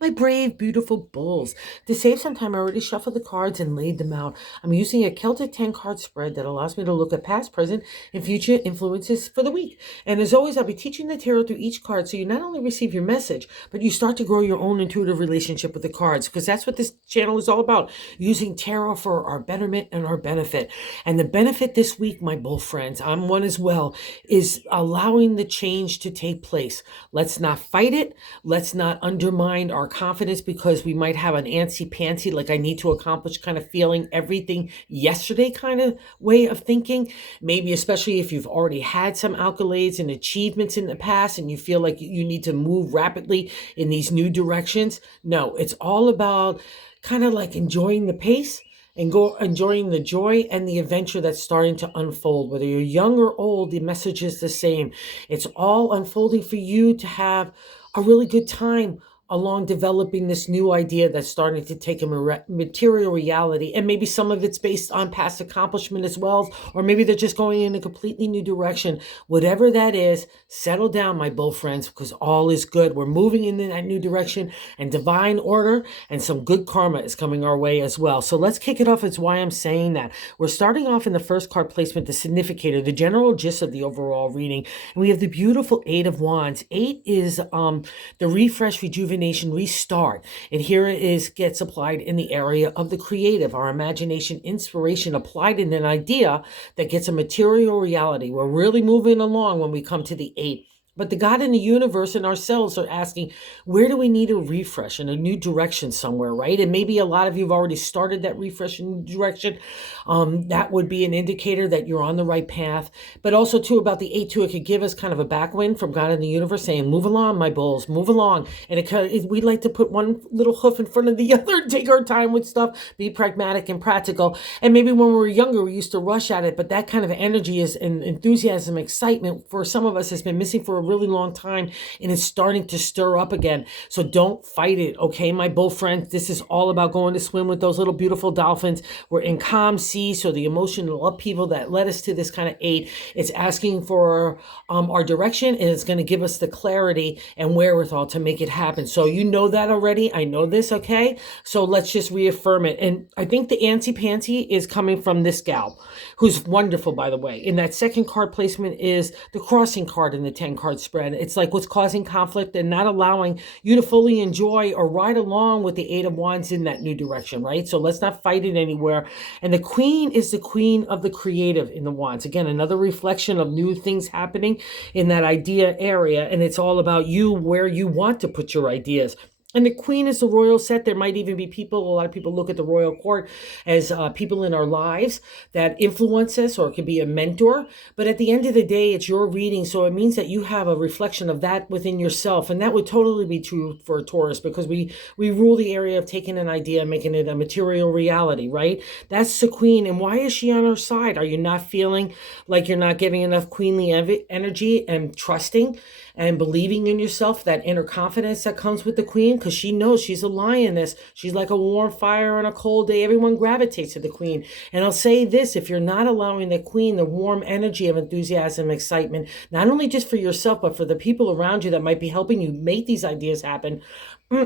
My brave, beautiful bulls. To save some time, I already shuffled the cards and laid them out. I'm using a Celtic 10 card spread that allows me to look at past, present, and future influences for the week. And as always, I'll be teaching the tarot through each card so you not only receive your message, but you start to grow your own intuitive relationship with the cards, because that's what this channel is all about, using tarot for our betterment and our benefit. And the benefit this week, my bull friends, I'm one as well, is allowing the change to take place. Let's not fight it. Let's not undermine our confidence because we might have an antsy-pantsy, like I need to accomplish kind of feeling, everything yesterday kind of way of thinking. Maybe especially if you've already had some accolades and achievements in the past and you feel like you need to move rapidly in these new directions. No, it's all about kind of like enjoying the pace and go enjoying the joy and the adventure that's starting to unfold. Whether you're young or old, the message is the same. It's all unfolding for you to have a really good time along developing this new idea that's starting to take a material reality. And maybe some of it's based on past accomplishment as well, or maybe they're just going in a completely new direction. Whatever that is, settle down, my bull friends, because all is good. We're moving in that new direction, and divine order and some good karma is coming our way as well. So let's kick it off. It's why I'm saying that. We're starting off in the first card placement, the significator, the general gist of the overall reading. And we have the beautiful Eight of Wands. Eight is the refresh, rejuvenation, restart. And here it is, gets applied in the area of the creative, our imagination, inspiration applied in an idea that gets a material reality. We're really moving along when we come to the eight. But the God in the universe and ourselves are asking, where do we need a refresh in a new direction somewhere, right? And maybe a lot of you have already started that refresh in direction. That would be an indicator that you're on the right path. But also, too, about the 8-2, it could give us kind of a backwind from God in the universe saying, move along, my bulls, move along. And we like to put one little hoof in front of the other, take our time with stuff, be pragmatic and practical. And maybe when we were younger, we used to rush at it, but that kind of energy is and enthusiasm, excitement for some of us has been missing for a really long time, and it's starting to stir up again. So don't fight it, okay, my bull friends? This is all about going to swim with those little beautiful dolphins. We're in calm seas, so the emotional upheaval that led us to this kind of eight, it's asking for our direction, and it's going to give us the clarity and wherewithal to make it happen. So you know that already. I know this, okay? So let's just reaffirm it. And I think the antsy-pantsy is coming from this gal, who's wonderful, by the way. And that second card placement is the crossing card in the 10 card spread. It's like what's causing conflict and not allowing you to fully enjoy or ride along with the Eight of Wands in that new direction, right? So let's not fight it anywhere. And the queen is the queen of the creative in the Wands. Again, another reflection of new things happening in that idea area. And it's all about you, where you want to put your ideas. And the queen is the royal set. There might even be people, a lot of people look at the royal court as people in our lives that influence us, or it could be a mentor. But at the end of the day, it's your reading. So it means that you have a reflection of that within yourself. And that would totally be true for a Taurus, because we rule the area of taking an idea and making it a material reality, right? That's the queen. And why is she on her side? Are you not feeling like you're not getting enough queenly energy and trusting and believing in yourself, that inner confidence that comes with the queen? Because she knows she's a lioness. She's like a warm fire on a cold day. Everyone gravitates to the queen. And I'll say this, if you're not allowing the queen the warm energy of enthusiasm, excitement, not only just for yourself, but for the people around you that might be helping you make these ideas happen,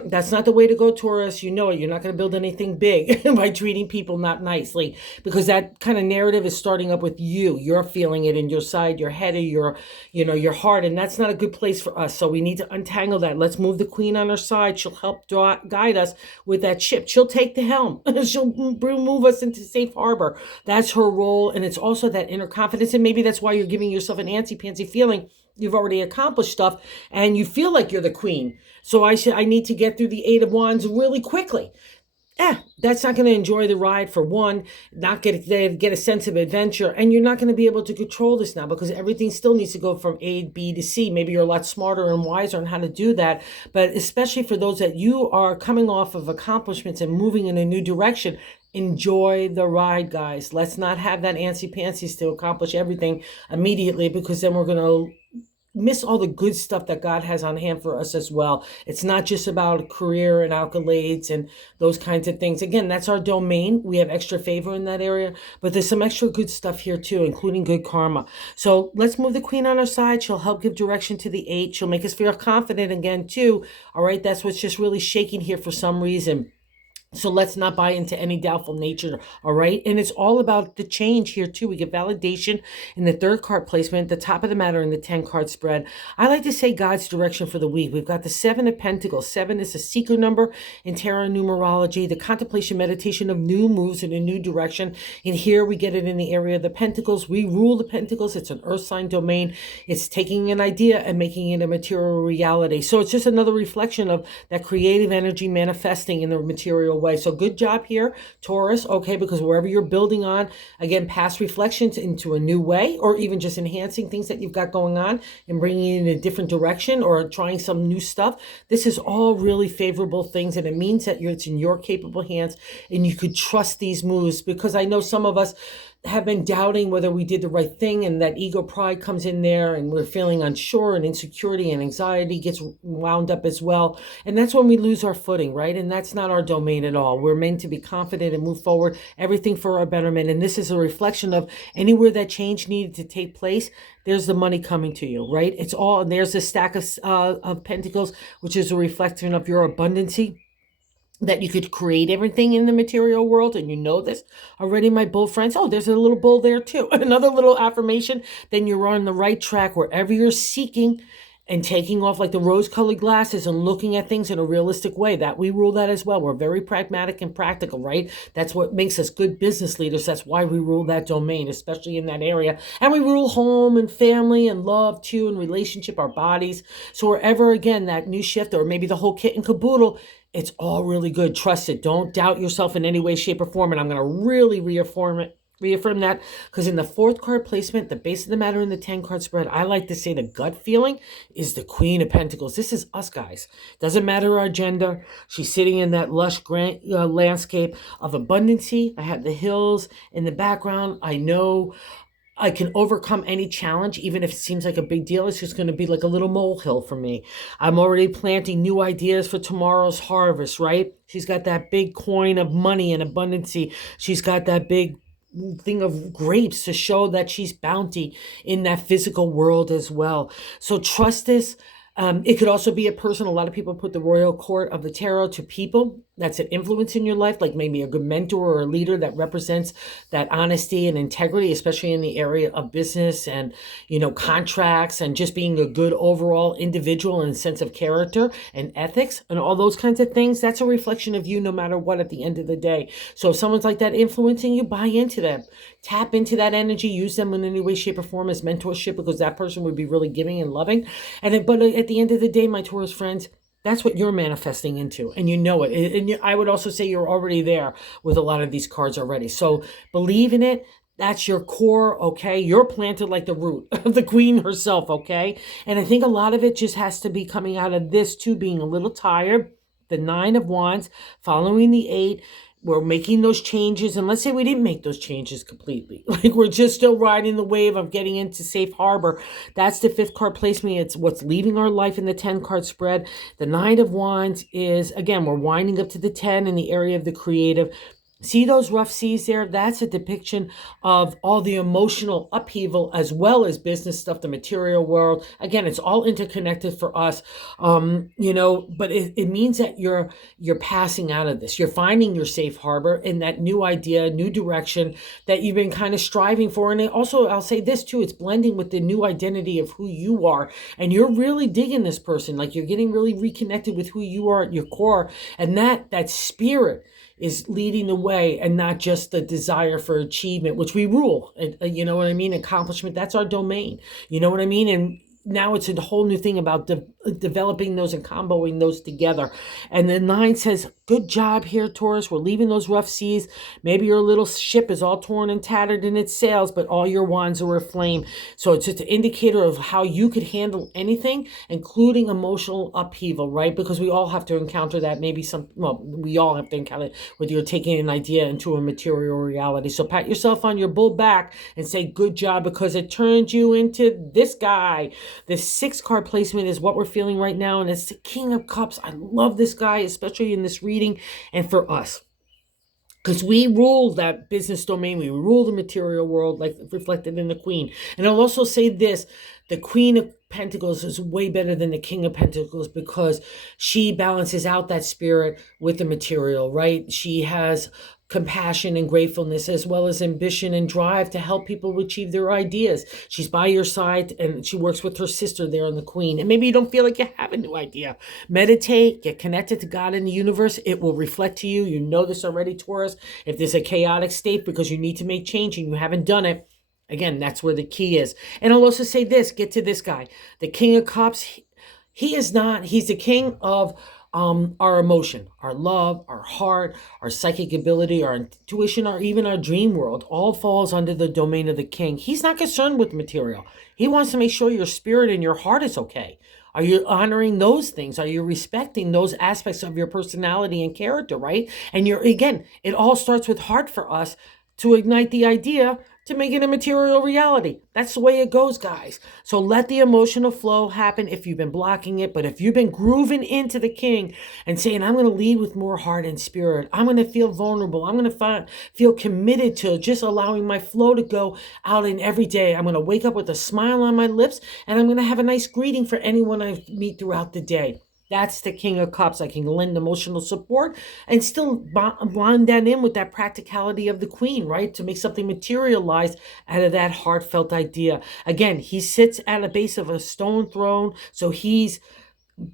that's not the way to go, Taurus. You know it. You're not going to build anything big by treating people not nicely, because that kind of narrative is starting up with you. You're feeling it in your side, your head, or your heart, and that's not a good place for us. So we need to untangle that. Let's move the queen on our side. She'll help guide us with that ship. She'll take the helm. She'll move us into safe harbor. That's her role, and it's also that inner confidence. And maybe that's why you're giving yourself an antsy-pantsy feeling. You've already accomplished stuff, and you feel like you're the queen. So I need to get through the Eight of Wands really quickly. That's not going to enjoy the ride, for one, not get a sense of adventure, and you're not going to be able to control this now, because everything still needs to go from A, B to C. Maybe you're a lot smarter and wiser on how to do that, but especially for those that you are coming off of accomplishments and moving in a new direction, enjoy the ride, guys. Let's not have that antsy-pantsy to accomplish everything immediately, because then we're going to miss all the good stuff that God has on hand for us as well. It's not just about career and accolades and those kinds of things. Again, that's our domain. We have extra favor in that area, but there's some extra good stuff here too, including good karma. So let's move the queen on our side. She'll help give direction to the 8. She'll make us feel confident again too. All right, that's what's just really shaking here for some reason. So let's not buy into any doubtful nature, all right? And it's all about the change here, too. We get validation in the 3rd card placement, the top of the matter in the 10-card spread. I like to say God's direction for the week. We've got the 7 of Pentacles. 7 is a seeker number in tarot numerology, the contemplation, meditation of new moves in a new direction. And here we get it in the area of the Pentacles. We rule the Pentacles. It's an earth sign domain. It's taking an idea and making it a material reality. So it's just another reflection of that creative energy manifesting in the material way. So good job here, Taurus, okay, because wherever you're building on, again, past reflections into a new way, or even just enhancing things that you've got going on and bringing it in a different direction or trying some new stuff, this is all really favorable things, and it means that it's in your capable hands and you could trust these moves, because I know some of us have been doubting whether we did the right thing, and that ego pride comes in there and we're feeling unsure, and insecurity and anxiety gets wound up as well. And that's when we lose our footing, right? And that's not our domain at all. We're meant to be confident and move forward, everything for our betterment. And this is a reflection of anywhere that change needed to take place, there's the money coming to you, right? It's all, and there's a stack of pentacles, which is a reflection of your abundancy, that you could create everything in the material world, and you know this already, my bull friends. Oh, there's a little bull there too. Another little affirmation. Then you're on the right track wherever you're seeking and taking off like the rose-colored glasses and looking at things in a realistic way. That we rule that as well. We're very pragmatic and practical, right? That's what makes us good business leaders. That's why we rule that domain, especially in that area. And we rule home and family and love too, and relationship, our bodies. So wherever, again, that new shift, or maybe the whole kit and caboodle, it's all really good. Trust it. Don't doubt yourself in any way, shape, or form. And I'm going to really reaffirm that, because in the 4th card placement, the base of the matter in the 10-card spread, I like to say the gut feeling is the Queen of Pentacles. This is us, guys. Doesn't matter our gender. She's sitting in that lush landscape of abundancy. I have the hills in the background. I know I can overcome any challenge, even if it seems like a big deal. It's just going to be like a little molehill for me. I'm already planting new ideas for tomorrow's harvest, right? She's got that big coin of money and abundancy. She's got that big thing of grapes to show that she's bounty in that physical world as well. So trust this. It could also be a person. A lot of people put the royal court of the tarot to people. That's an influence in your life, like maybe a good mentor or a leader that represents that honesty and integrity, especially in the area of business and, contracts, and just being a good overall individual and sense of character and ethics and all those kinds of things. That's a reflection of you no matter what at the end of the day. So if someone's like that influencing you, buy into them. Tap into that energy. Use them in any way, shape, or form as mentorship, because that person would be really giving and loving. But at the end of the day, my Taurus friends, that's what you're manifesting into, and you know it. And I would also say you're already there with a lot of these cards already. So believe in it. That's your core, okay? You're planted like the root of the queen herself, okay? And I think a lot of it just has to be coming out of this too, being a little tired. The 9 of Wands, following the 8. We're making those changes, and let's say we didn't make those changes completely. Like we're just still riding the wave of getting into safe harbor. That's the 5th card placement. It's what's leaving our life in the 10-card spread. The 9 of Wands is, again, we're winding up to the 10 in the area of the creative. See those rough seas there? That's a depiction of all the emotional upheaval as well as business stuff, the material world. Again, it's all interconnected for us, but it means that you're passing out of this. You're finding your safe harbor in that new idea, new direction that you've been kind of striving for. And also, I'll say this too, it's blending with the new identity of who you are. And you're really digging this person. Like you're getting really reconnected with who you are at your core. And that spirit is leading the way, and not just the desire for achievement, which we rule. You know what I mean? Accomplishment, that's our domain. You know what I mean? And now it's a whole new thing about developing those and comboing those together. And the 9 says, good job here, Taurus. We're leaving those rough seas. Maybe your little ship is all torn and tattered in its sails, but all your wands are aflame. So it's just an indicator of how you could handle anything, including emotional upheaval, right? Because we all have to encounter that. We all have to encounter it, whether you're taking an idea into a material reality. So pat yourself on your bull back and say, good job, because it turned you into this guy. This 6 card placement is what we're feeling right now, and it's the King of Cups. I love this guy, especially in this reading, and for us. Because we rule that business domain, we rule the material world, like reflected in the Queen. And I'll also say this, the Queen of Pentacles is way better than the King of Pentacles because she balances out that spirit with the material, right? She has compassion and gratefulness, as well as ambition and drive to help people achieve their ideas. She's by your side, and she works with her sister there in the Queen. And maybe you don't feel like you have a new idea. Meditate, get connected to God in the universe. It will reflect to you. You know this already, Taurus. If there's a chaotic state because you need to make change and you haven't done it, again, that's where the key is. And I'll also say this, get to this guy, the King of Cups. He's the king of our emotion, our love, our heart, our psychic ability, our intuition, or even our dream world, all falls under the domain of the king. He's not concerned with material. He wants to make sure your spirit and your heart is okay. Are you honoring those things? Are you respecting those aspects of your personality and character, right? And again, it all starts with heart for us to ignite the idea to make it a material reality. That's the way it goes, guys. So let the emotional flow happen if you've been blocking it. But if you've been grooving into the king and saying, I'm going to lead with more heart and spirit, I'm going to feel vulnerable, I'm going to feel committed to just allowing my flow to go out in every day. I'm going to wake up with a smile on my lips, and I'm going to have a nice greeting for anyone I meet throughout the day. That's the King of Cups. I can lend emotional support and still blend that in with that practicality of the Queen, right? To make something materialize out of that heartfelt idea. Again, he sits at a base of a stone throne, so he's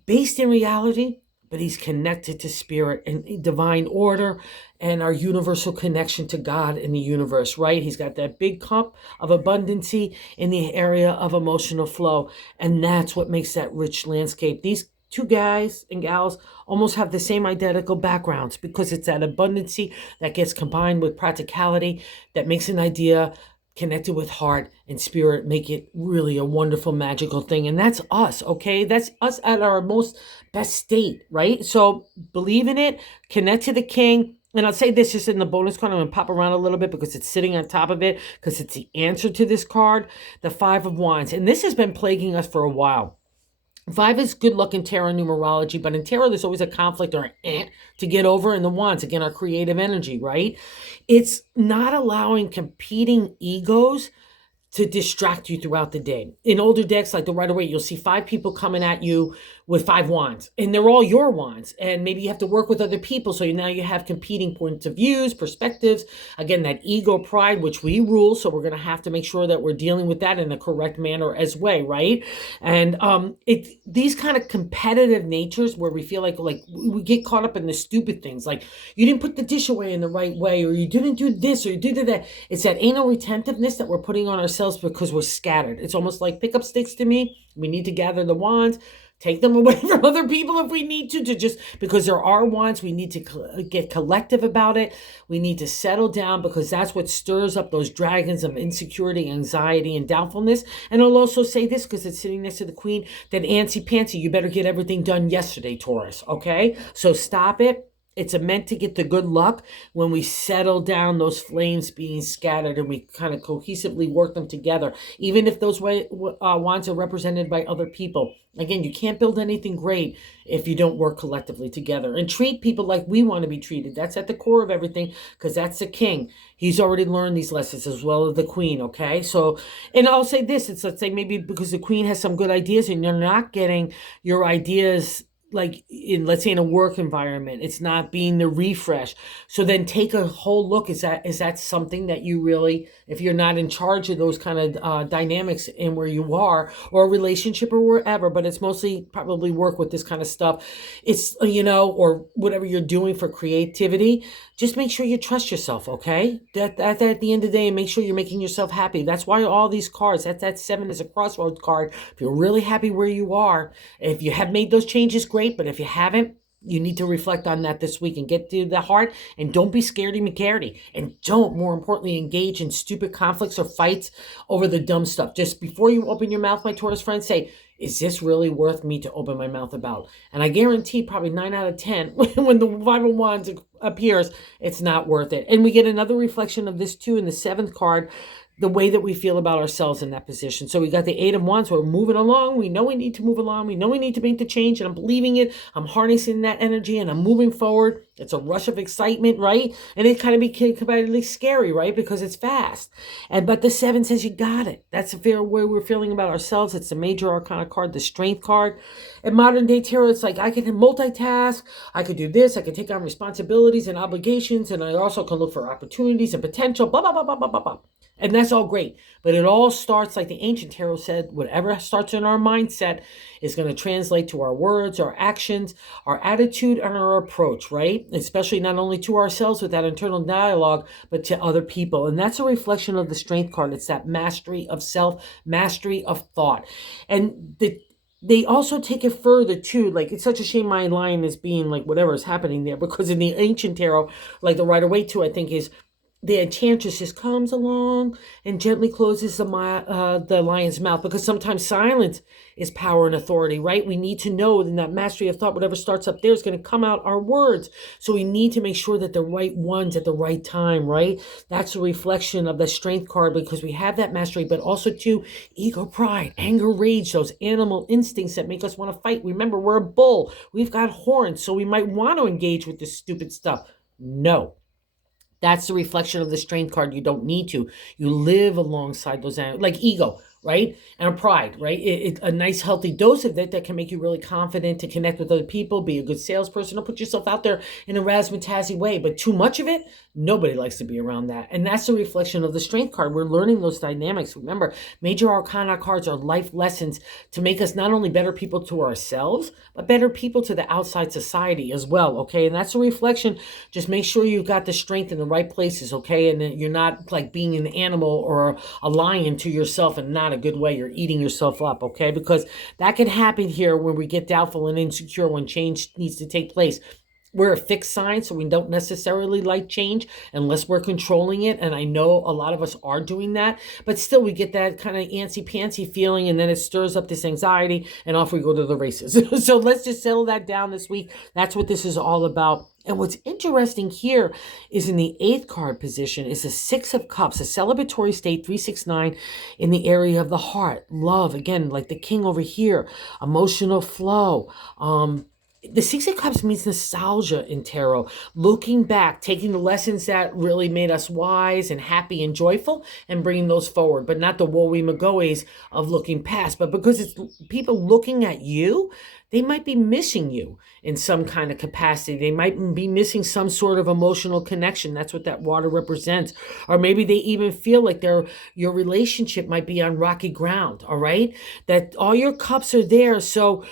based in reality, but he's connected to spirit and divine order and our universal connection to God in the universe, right? He's got that big cup of abundancy in the area of emotional flow, and that's what makes that rich landscape. These two guys and gals almost have the same identical backgrounds because it's that abundancy that gets combined with practicality that makes an idea connected with heart and spirit make it really a wonderful, magical thing. And that's us, okay? That's us at our most best state, right? So believe in it, connect to the king. And I'll say this just in the bonus card. I'm going to pop around a little bit because it's sitting on top of it because it's the answer to this card, the 5 of Wands. And this has been plaguing us for a while. 5 is good luck in tarot numerology, but in tarot, there's always a conflict or to get over in the Wands. Again, our creative energy, right? It's not allowing competing egos to distract you throughout the day. In older decks, like the Rider-Waite, you'll see 5 people coming at you with 5 wands, and they're all your wands. And maybe you have to work with other people, so now you have competing points of views, perspectives. Again, that ego pride, which we rule, so we're going to have to make sure that we're dealing with that in the correct manner as well, right? And these kind of competitive natures where we feel like we get caught up in the stupid things, like you didn't put the dish away in the right way, or you didn't do this, or you did that. It's that anal retentiveness that we're putting on ourselves because we're scattered. It's almost like pick up sticks to me. We need to gather the wands, take them away from other people if we need to just because there are wands. We need to get collective about it. We need to settle down because that's what stirs up those dragons of insecurity, anxiety, and doubtfulness. And I'll also say this because it's sitting next to the Queen, that antsy pantsy, you better get everything done yesterday, Taurus, okay? So stop it. It's meant to get the good luck when we settle down those flames being scattered and we kind of cohesively work them together, even if those wands are represented by other people. Again, you can't build anything great if you don't work collectively together and treat people like we want to be treated. That's at the core of everything because that's the king. He's already learned these lessons as well as the Queen, okay? So, and I'll say this, it's let's say maybe because the Queen has some good ideas and you're not getting your ideas like in, let's say in a work environment, it's not being the refresh. So then take a whole look. Is that something that you really, if you're not in charge of those kind of dynamics in where you are, or a relationship or wherever, but it's mostly probably work with this kind of stuff. It's, or whatever you're doing for creativity, just make sure you trust yourself, okay? That at the end of the day, make sure you're making yourself happy. That's why all these cards, that 7 is a crossroads card. If you're really happy where you are, if you have made those changes, great. But if you haven't, you need to reflect on that this week and get to the heart, and don't be scaredy-McCaredy, and don't, more importantly, engage in stupid conflicts or fights over the dumb stuff. Just before you open your mouth, my Taurus friends, say, is this really worth me to open my mouth about? And I guarantee probably 9 out of 10, when the 5 of Wands appears, it's not worth it. And we get another reflection of this too in the 7th card. the way that we feel about ourselves in that position. So we got the 8 of Wands. We're moving along. We know we need to move along. We know we need to make the change, and I'm believing it. I'm harnessing that energy, and I'm moving forward. It's a rush of excitement, right? And it kind of became scary, right? Because it's fast. But the 7 says you got it. That's the way we're feeling about ourselves. It's the major arcana card, the strength card. In modern day tarot, it's like I can multitask. I could do this. I could take on responsibilities and obligations, and I also can look for opportunities and potential. Blah blah blah blah blah blah blah. And that's all great. But it all starts, like the ancient tarot said, whatever starts in our mindset is going to translate to our words, our actions, our attitude, and our approach, right? Especially not only to ourselves with that internal dialogue, but to other people. And that's a reflection of the strength card. It's that mastery of self, mastery of thought. And they also take it further too. Like, it's such a shame my line is being like whatever is happening there, because in the ancient tarot, like the Rider-Waite, I think, is the enchantress just comes along and gently closes the lion's mouth, because sometimes silence is power and authority, right? We need to know in that mastery of thought, whatever starts up there is going to come out our words. So we need to make sure that the right ones at the right time, right? That's a reflection of the strength card, because we have that mastery, but also too, ego, pride, anger, rage, those animal instincts that make us want to fight. Remember, we're a bull. We've got horns, so we might want to engage with this stupid stuff. No. That's the reflection of the strength card. You don't need to. You live alongside those animals, like ego, right? And pride, right? A nice healthy dose of it that can make you really confident to connect with other people, be a good salesperson, or put yourself out there in a razzmatazzy way. But too much of it, nobody likes to be around that. And that's a reflection of the strength card. We're learning those dynamics. Remember, major arcana cards are life lessons to make us not only better people to ourselves, but better people to the outside society as well, okay? And that's a reflection. Just make sure you've got the strength in the right places, okay? And you're not like being an animal or a lion to yourself, and not a good way. You're eating yourself up, okay? Because that can happen here when we get doubtful and insecure when change needs to take place. We're a fixed sign, so we don't necessarily like change unless we're controlling it. And I know a lot of us are doing that, but still we get that kind of antsy-pantsy feeling, and then it stirs up this anxiety, and off we go to the races. So let's just settle that down this week. That's what this is all about. And what's interesting here is in the 8th card position is the 6 of Cups, a celebratory state, 369, in the area of the heart, love, again, like the king over here, emotional flow. The 6 of Cups means nostalgia in tarot, looking back, taking the lessons that really made us wise and happy and joyful, and bringing those forward, but not the woe-we-magoes of looking past, but because it's people looking at you, they might be missing you in some kind of capacity. They might be missing some sort of emotional connection. That's what that water represents. Or maybe they even feel like your relationship might be on rocky ground, all right? That all your cups are there. So,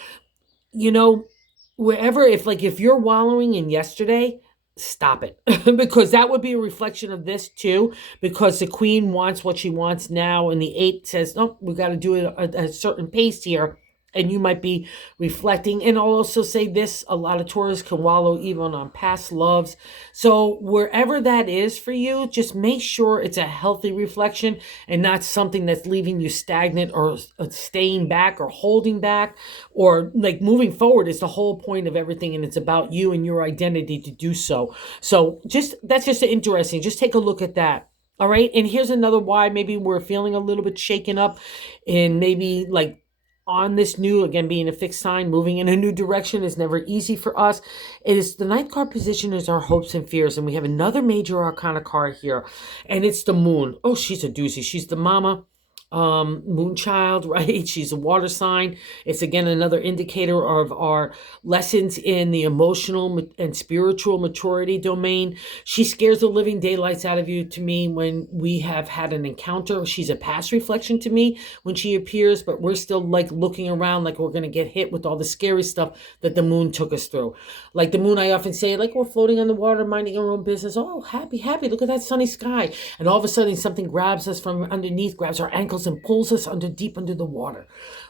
wherever, if you're wallowing in yesterday, stop it. Because that would be a reflection of this too, because the queen wants what she wants now, and the 8 says, no, we got to do it at a certain pace here. And you might be reflecting. And I'll also say this, a lot of Taurus can wallow even on past loves. So wherever that is for you, just make sure it's a healthy reflection and not something that's leaving you stagnant or staying back or holding back, or like moving forward is the whole point of everything. And it's about you and your identity to do so. So that's just interesting. Just take a look at that. All right. And here's another why maybe we're feeling a little bit shaken up, and maybe like, on this new, again, being a fixed sign, moving in a new direction is never easy for us. It is the 9th card position is our hopes and fears. And we have another major arcana card here, and it's the moon. Oh, she's a doozy. She's the mama moon child, right? She's a water sign. It's again another indicator of our lessons in the emotional and spiritual maturity domain. She scares the living daylights out of you to me when we have had an encounter. She's a past reflection to me when she appears, but we're still like looking around like we're going to get hit with all the scary stuff that the moon took us through. Like the moon, I often say, like we're floating on the water, minding our own business. Oh, happy, happy. Look at that sunny sky. And all of a sudden something grabs us from underneath, grabs our ankles and pulls us deep under the water.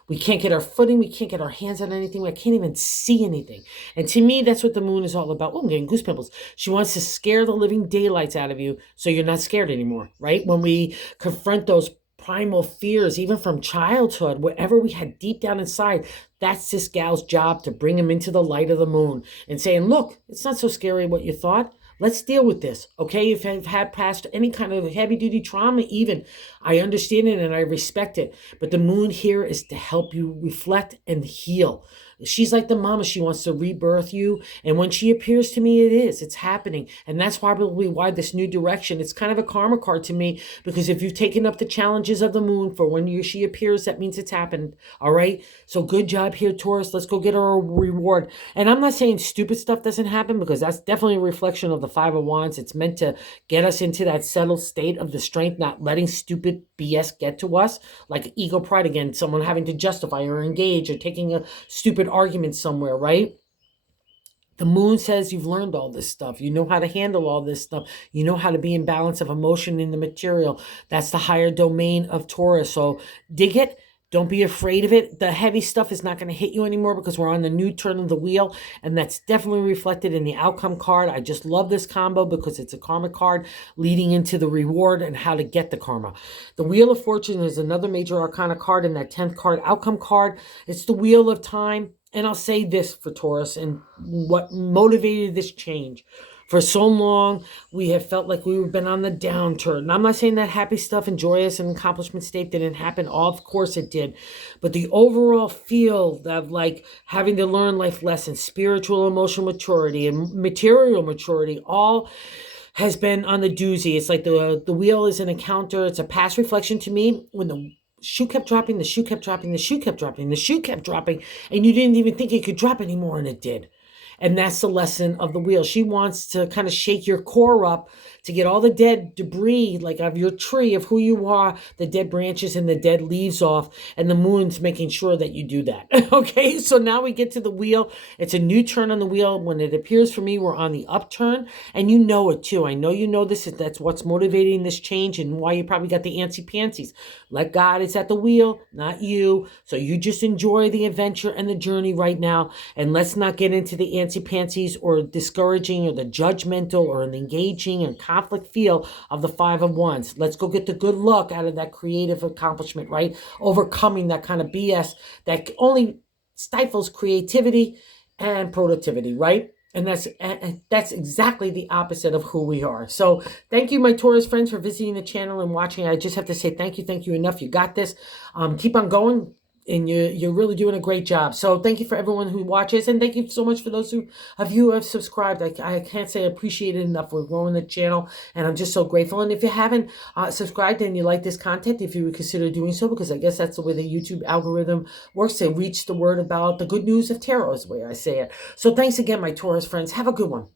We can't get our footing. We can't get our hands on anything. We can't even see anything. And to me, that's what the moon is all about. Oh, I'm getting goose pimples. She wants to scare the living daylights out of you so you're not scared anymore, right? When we confront those primal fears, even from childhood, whatever we had deep down inside, that's this gal's job, to bring them into the light of the moon and saying, look, it's not so scary what you thought. Let's deal with this, okay? If you've had past any kind of heavy-duty trauma even, I understand it and I respect it. But the moon here is to help you reflect and heal. She's like the mama. She wants to rebirth you. And when she appears to me, it's happening. And that's probably why this new direction, it's kind of a karma card to me, because if you've taken up the challenges of the moon for when she appears, that means it's happened. All right. So good job here, Taurus. Let's go get our reward. And I'm not saying stupid stuff doesn't happen, because that's definitely a reflection of the Five of Wands. It's meant to get us into that settled state of the strength, not letting stupid BS get to us, like ego pride again, someone having to justify or engage or taking a stupid argument somewhere, right? The moon says you've learned all this stuff. You know how to handle all this stuff. You know how to be in balance of emotion in the material. That's the higher domain of Taurus. So dig it. Don't be afraid of it. The heavy stuff is not going to hit you anymore, because we're on the new turn of the wheel. And that's definitely reflected in the outcome card. I just love this combo because it's a karma card leading into the reward and how to get the karma. The Wheel of Fortune is another major arcana card in that 10th card outcome card. It's the wheel of time. And I'll say this for Taurus and what motivated this change. For so long, we have felt like we've been on the downturn. And I'm not saying that happy stuff and joyous and accomplishment state didn't happen. Of course it did. But the overall feel of like having to learn life lessons, spiritual, emotional maturity, and material maturity, all has been on the doozy. It's like the wheel is an encounter. It's a past reflection to me when the shoe kept dropping, the shoe kept dropping, the shoe kept dropping, the shoe kept dropping, and you didn't even think it could drop anymore, and it did. And that's the lesson of the wheel. She wants to kind of shake your core up to get all the dead debris, like of your tree, of who you are, the dead branches and the dead leaves off. And the moon's making sure that you do that. Okay, so now we get to the wheel. It's a new turn on the wheel. When it appears for me, we're on the upturn. And you know it too. I know you know this. That's what's motivating this change and why you probably got the antsy-pantsies. Let God is at the wheel, not you. So you just enjoy the adventure and the journey right now. And let's not get into the antsy-pantsies or discouraging or the judgmental or the engaging and conflict feel of the Five of Wands. Let's go get the good luck out of that creative accomplishment, right? Overcoming that kind of BS that only stifles creativity and productivity, right? And that's exactly the opposite of who we are. So thank you, my Taurus friends, for visiting the channel and watching. I just have to say thank you enough. You got this. Keep on going. And you're really doing a great job. So thank you for everyone who watches. And thank you so much for those of you who have subscribed. I can't say I appreciate it enough. We're growing the channel. And I'm just so grateful. And if you haven't subscribed and you like this content, if you would consider doing so, because I guess that's the way the YouTube algorithm works, to reach the word about the good news of tarot is the way I say it. So thanks again, my Taurus friends. Have a good one.